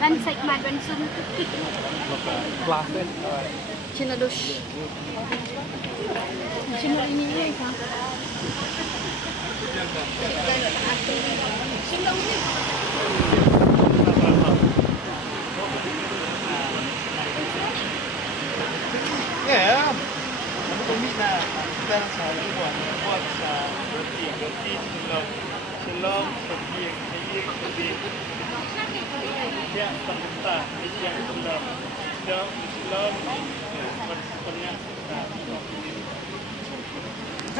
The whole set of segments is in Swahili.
Lansay Madwanson. Klase. Chinalush. Chino ini ha. Ya, kamu tumis na kita sa iwan, buat sa roti silom, sepiak, sepiak. Ya, pengentah, yang tendang, silom, banyak.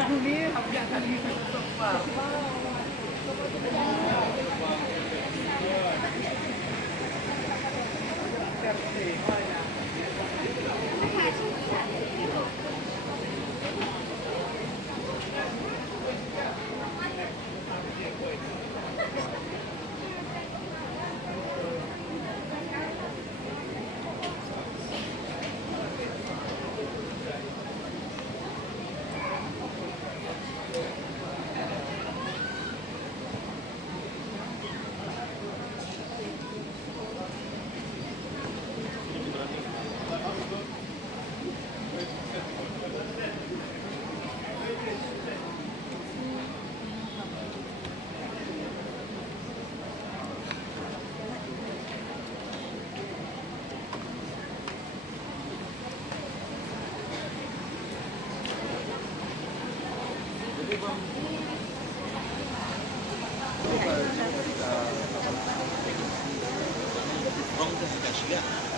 Ini apa yang tadi saya Vamos